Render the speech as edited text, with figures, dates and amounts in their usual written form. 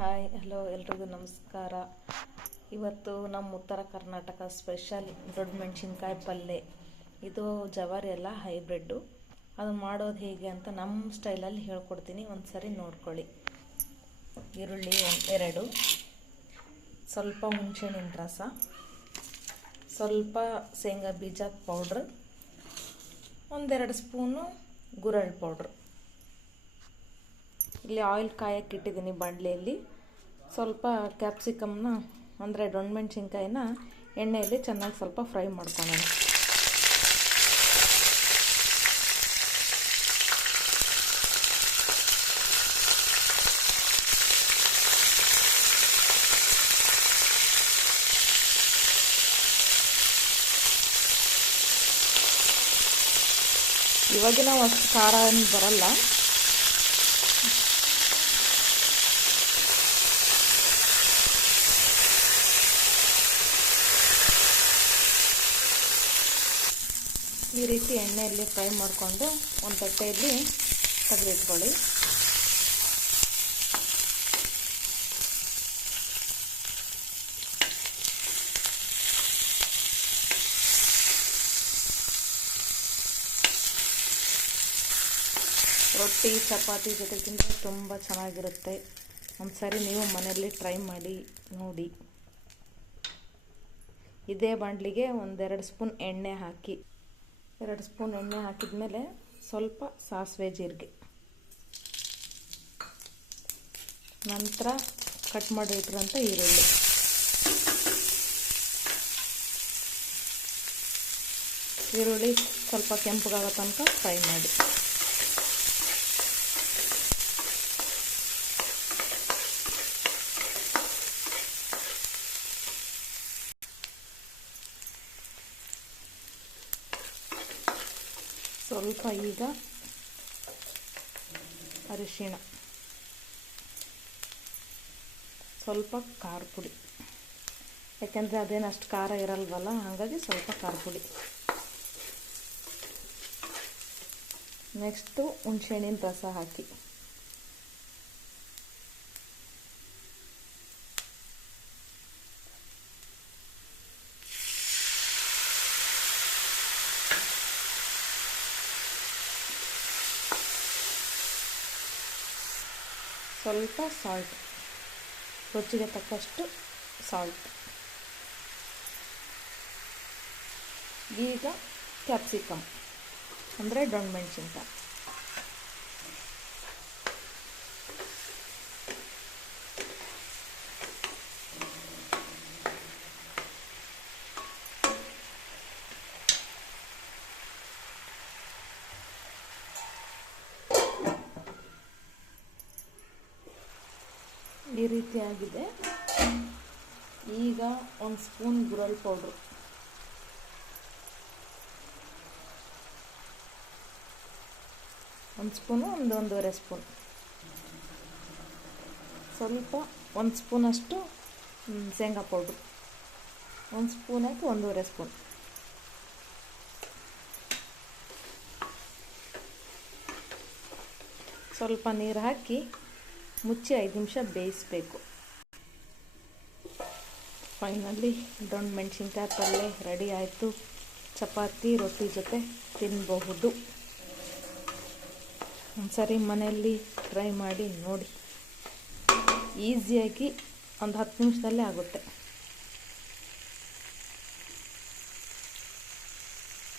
Hi hello ಎಲ್ರಿಗೂ ನಮಸ್ಕಾರ. ಇವತ್ತು ನಮ್ಮ ಉತ್ತರ ಕರ್ನಾಟಕ ಸ್ಪೆಷಲ್ ದೊಡ್ಡ ಮೆಣಸಿನ್ಕಾಯಿ ಪಲ್ಯ. ಇದು ಜವಾರಿ ಎಲ್ಲ ಹೈಬ್ರಿಡ್ಡು. ಅದು ಮಾಡೋದು ಹೇಗೆ ಅಂತ ನಮ್ಮ ಸ್ಟೈಲಲ್ಲಿ ಹೇಳ್ಕೊಡ್ತೀನಿ, ಒಂದು ಸರಿ ನೋಡ್ಕೊಳ್ಳಿ. ಈರುಳ್ಳಿ 2, ಸ್ವಲ್ಪ ಹುಣಸೆಹಣ್ಣಿನ ರಸ, ಸ್ವಲ್ಪ ಶೇಂಗಾ ಬೀಜ ಪೌಡ್ರ್, 1-2 ಸ್ಪೂನು ಗುರಳ್ ಪೌಡ್ರ್. ಇಲ್ಲಿ ಆಯಿಲ್ ಕಾಯಕ್ಕೆ ಇಟ್ಟಿದ್ದೀನಿ ಬಾಣಲೆಯಲ್ಲಿ. ಸ್ವಲ್ಪ ಕ್ಯಾಪ್ಸಿಕಮ್ನ ಅಂದರೆ ದೊಣ್ಣೆ ಮೆಣಸಿನ್ಕಾಯಿನ ಎಣ್ಣೆಯಲ್ಲಿ ಚೆನ್ನಾಗಿ ಸ್ವಲ್ಪ ಫ್ರೈ ಮಾಡ್ಕೊಳ್ಳೋಣ. ಇವಾಗ ನಾವು ಅಷ್ಟು ಖಾರ ಏನು ಬರಲ್ಲ. ಈ ರೀತಿ ಎಣ್ಣೆಯಲ್ಲಿ ಫ್ರೈ ಮಾಡಿಕೊಂಡು ಒಂದು ತಟ್ಟೆಯಲ್ಲಿ ತೆಗೆದಿಟ್ಕೊಳ್ಳಿ. ರೊಟ್ಟಿ ಚಪಾತಿ ಜೊತೆ ತಿಂದರೆ ತುಂಬ ಚೆನ್ನಾಗಿರುತ್ತೆ. ಒಂದು ಸಾರಿ ನೀವು ಮನೆಯಲ್ಲಿ ಟ್ರೈ ಮಾಡಿ ನೋಡಿ. ಇದೇ ಬಾಣಲಿಗೆ 1-2 ಸ್ಪೂನ್ ಎಣ್ಣೆ ಹಾಕಿ, 2 ಸ್ಪೂನ್ ಎಣ್ಣೆ ಹಾಕಿದ್ಮೇಲೆ ಸ್ವಲ್ಪ ಸಾಸಿವೆ ಜೀರಿಗೆ, ನಂತರ ಕಟ್ ಮಾಡಿ ಇಟ್ಟಿರೋಂಥ ಈರುಳ್ಳಿ ಸ್ವಲ್ಪ ಕೆಂಪಗಾಗೋ ತನಕ ಫ್ರೈ ಮಾಡಿ. ಸ್ವಲ್ಪ ಈಗ ಅರಿಶಿಣ, ಸ್ವಲ್ಪ ಖಾರ ಪುಡಿ, ಯಾಕೆಂದರೆ ಅದೇನು ಅಷ್ಟು ಖಾರ ಇರಲ್ವಲ್ಲ, ಹಾಗಾಗಿ ಸ್ವಲ್ಪ ಖಾರ ಪುಡಿ. ನೆಕ್ಸ್ಟು ಹುಣಸೆಹಣ್ಣಿನ ರಸ ಹಾಕಿ, ಸ್ವಲ್ಪ ಸಾಲ್ಟ್, ರುಚಿಗೆ ತಕ್ಕಷ್ಟು ಸಾಲ್ಟ್. ಈಗ ಕ್ಯಾಪ್ಸಿಕಮ್ ಅಂದರೆ ದೊಣ್ಣೆ ಮೆಣಸಿನ್ಕಾಯಿ, ಈ ರೀತಿಯಾಗಿದೆ. ಈಗ 1 ಸ್ಪೂನ್ ಗುರಳ್ ಪೌಡ್ರು, ಒಂದು ಸ್ಪೂನು 1-1.5 ಸ್ಪೂನ್, ಸ್ವಲ್ಪ 1 ಸ್ಪೂನಷ್ಟು ಶೇಂಗಾ ಪೌಡ್ರು, 1 ಸ್ಪೂನ್ ಹಾಕಿ 1.5 ಸ್ಪೂನ್. ಸ್ವಲ್ಪ ನೀರು ಹಾಕಿ ಮುಚ್ಚಿ 5 ನಿಮಿಷ ಬೇಯಿಸಬೇಕು. ಫೈನಲಿ ದೊಣ್ಣೆ ಮೆಣಸಿನ್ಕಾಯಿ ಪಲ್ಯ ರೆಡಿ ಆಯಿತು. ಚಪಾತಿ ರೊಟ್ಟಿ ಜೊತೆ ತಿನ್ನಬಹುದು. ಒಂದ್ಸರಿ ಮನೆಯಲ್ಲಿ ಟ್ರೈ ಮಾಡಿ ನೋಡಿ. ಈಸಿಯಾಗಿ ಒಂದು 10 ನಿಮಿಷದಲ್ಲೇ ಆಗುತ್ತೆ.